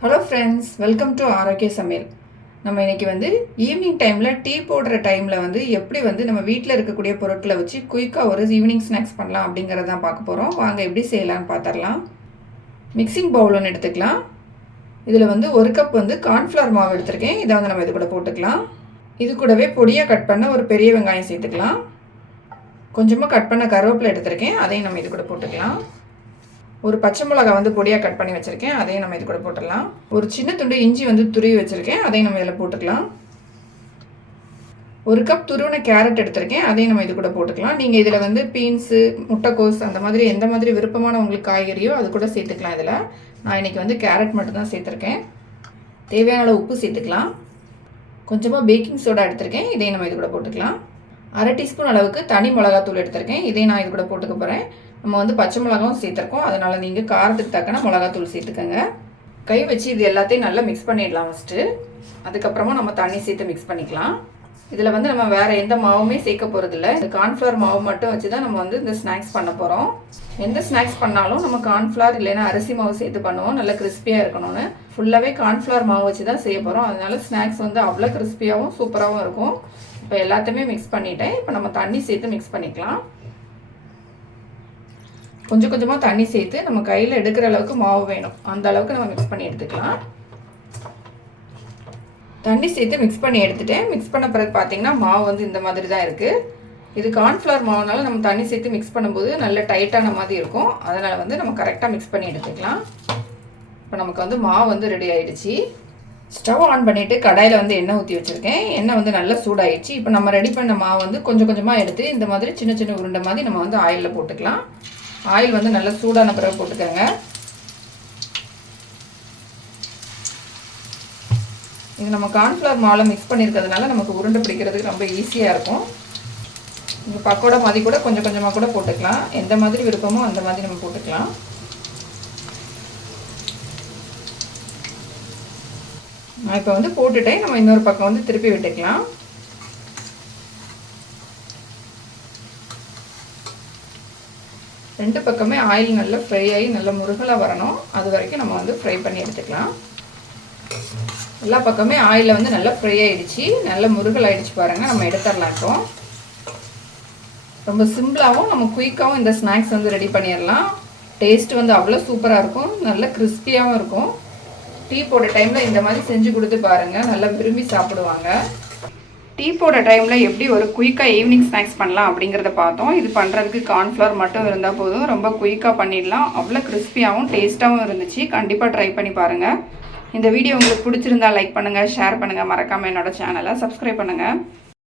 Hello friends, welcome to ஆரோக்கிய சமையல். நம்ம இன்றைக்கி ஈவினிங் டைமில் டீ போடுற டைமில் எப்படி நம்ம வீட்டில் இருக்கக்கூடிய பொருட்களை வச்சு குயிக்காக ஒரு ஈவினிங் ஸ்நாக்ஸ் பண்ணலாம் அப்படிங்கிறத தான் பார்க்க போகிறோம். வாங்க எப்படி செய்யலான்னு பார்த்துடலாம். மிக்சிங் பவுல் ஒன்று எடுத்துக்கலாம். இதில் 1 கப் கார்ன்ஃப்ளவர் மாவு எடுத்திருக்கேன். இதை நம்ம இது கூட போட்டுக்கலாம். இது கூடவே பொடியாக கட் பண்ண ஒரு பெரிய வெங்காயம் சேர்த்துக்கலாம். கொஞ்சமாக கட் பண்ண கருவேப்பிலை எடுத்திருக்கேன். அதையும் நம்ம இது கூட போட்டுக்கலாம். ஒரு பச்சை மிளகாய் பொடியாக கட் பண்ணி வச்சுருக்கேன். அதையும் நம்ம இது கூட போட்டுடலாம். ஒரு சின்ன துண்டு இஞ்சி துருவி வச்சுருக்கேன். அதையும் நம்ம இதில் போட்டுக்கலாம். 1 கப் துருவின கேரட் எடுத்திருக்கேன். அதையும் நம்ம இது கூட போட்டுக்கலாம். நீங்கள் இதில் பீன்ஸு, முட்டைக்கோஸ் அந்த மாதிரி எந்த மாதிரி விருப்பமான உங்களுக்கு காய்கறியோ அது கூட சேர்த்துக்கலாம். இதில் நான் இன்றைக்கி கேரட் மட்டும்தான் சேர்த்துருக்கேன். தேவையான அளவு உப்பு சேர்த்துக்கலாம். கொஞ்சமாக பேக்கிங் சோடா எடுத்திருக்கேன். இதையும் நம்ம இது கூட போட்டுக்கலாம். 1/2 டீஸ்பூன் அளவுக்கு தனி மிளகாத்தூள் எடுத்திருக்கேன். இதையும் நான் இது கூட போட்டுக்க போகிறேன். நம்ம பச்சை மிளகாவும் சேர்த்துருக்கோம். அதனால் நீங்கள் காரத்துக்கு தக்கன மிளகாத்தூள் சேர்த்துக்கோங்க. கை வச்சு இது எல்லாத்தையும் நல்லா மிக்ஸ் பண்ணிடலாம் ஃபஸ்ட்டு. அதுக்கப்புறமா நம்ம தண்ணி சேர்த்து மிக்ஸ் பண்ணிக்கலாம். இதில் நம்ம வேறு எந்த மாவுமே சேர்க்க போகிறதில்ல. இந்த கார்ன்ஃப்ளவர் மாவு மட்டும் வச்சு தான் நம்ம இந்த ஸ்நாக்ஸ் பண்ண போகிறோம். எந்த ஸ்நாக்ஸ் பண்ணாலும் நம்ம கார்ன்ஃப்ளவர் இல்லைன்னா அரிசி மாவு சேர்த்து பண்ணுவோம். நல்லா கிறிஸ்பியாக இருக்கணும்னு. ஃபுல்லாகவே கார்ன்ஃப்ளவர் மாவு வச்சு தான் செய்ய போகிறோம். அதனால ஸ்நாக்ஸ் அவ்வளோ கிறிஸ்பியாகவும் சூப்பராகவும் இருக்கும். இப்போ எல்லாத்தையுமே மிக்ஸ் பண்ணிட்டேன். இப்போ நம்ம தண்ணி சேர்த்து மிக்ஸ் பண்ணிக்கலாம். கொஞ்சம் கொஞ்சமாக தண்ணி சேர்த்து நம்ம கையில் எடுக்கிற அளவுக்கு மாவு வேணும். அந்த அளவுக்கு நம்ம மிக்ஸ் பண்ணி எடுத்துக்கலாம். தண்ணி சேர்த்து மிக்ஸ் பண்ணி எடுத்துட்டேன். மிக்ஸ் பண்ண பிறகு பார்த்தீங்கன்னா மாவு இந்த மாதிரி தான் இருக்குது. இது கார்ன்ஃப்ளவர் மாவுனால நம்ம தண்ணி சேர்த்து மிக்ஸ் பண்ணும்போது நல்ல டைட்டான மாதிரி இருக்கும். அதனால் நம்ம கரெக்டாக மிக்ஸ் பண்ணி எடுத்துக்கலாம். இப்போ நமக்கு மாவு ரெடி ஆகிடுச்சு. ஸ்டவ் ஆன் பண்ணிவிட்டு கடாயில் எண்ணெய் ஊற்றி வச்சுருக்கேன். எண்ணெய் நல்லா சூடாகிடுச்சு. இப்போ நம்ம ரெடி பண்ண மாவு கொஞ்சம் கொஞ்சமாக எடுத்து இந்த மாதிரி சின்ன சின்ன உருண்டை மாதிரி நம்ம ஆயிலில் போட்டுக்கலாம். ஆயில் நல்லா சூடான பிறகு போட்டுக்கோங்க. இது நம்ம கார்ன்ஃப்ளவர் மாவில் மிக்ஸ் பண்ணியிருக்கிறதுனால நமக்கு உருண்டை பிடிக்கிறதுக்கு ரொம்ப ஈஸியாக இருக்கும். இந்த பக்கோடா மாதிரி கூட கொஞ்சம் கொஞ்சமாக கூட போட்டுக்கலாம். எந்த மாதிரி விருப்பமோ அந்த மாதிரி நம்ம போட்டுக்கலாம். நான் இப்போ போட்டுட்டேன். நம்ம இன்னொரு பக்கம் திருப்பி விட்டுக்கலாம். ரெண்டு பக்கமே ஆயில் நல்லா ஃப்ரை ஆகி நல்லா முருகலாக வரணும். அது வரைக்கும் நம்ம ஃப்ரை பண்ணி எடுத்துக்கலாம். எல்லா பக்கமே ஆயிலில் நல்லா ஃப்ரை ஆகிடுச்சு. நல்லா முருகல் ஆகிடுச்சு பாருங்கள். நம்ம எடுத்துடலாம். இப்போ ரொம்ப சிம்பிளாகவும் நம்ம குயிக்காகவும் இந்த ஸ்நாக்ஸ் ரெடி பண்ணிடலாம். டேஸ்ட் அவ்வளோ சூப்பராக இருக்கும். நல்லா கிறிஸ்பியாகவும் இருக்கும். டீ போடுற டைமில் இந்த மாதிரி செஞ்சு கொடுத்து பாருங்கள். நல்லா விரும்பி சாப்பிடுவாங்க. டீ போடுற டைமில் எப்படி ஒரு குயிக்காக ஈவினிங் ஸ்நாக்ஸ் பண்ணலாம் அப்படிங்கிறத பார்த்தோம். இது பண்ணுறதுக்கு கார்ன்ஃப்ளவர் மட்டும் இருந்தால் போதும். ரொம்ப குயிக்காக பண்ணிடலாம். அவ்வளோ கிறிஸ்பியாகவும் டேஸ்ட்டாகவும் இருந்துச்சு. கண்டிப்பாக ட்ரை பண்ணி பாருங்கள். இந்த வீடியோ உங்களுக்கு பிடிச்சிருந்தா லைக் பண்ணுங்கள், ஷேர் பண்ணுங்கள். மறக்காமல் என்னோடய சேனலை சப்ஸ்கிரைப் பண்ணுங்கள்.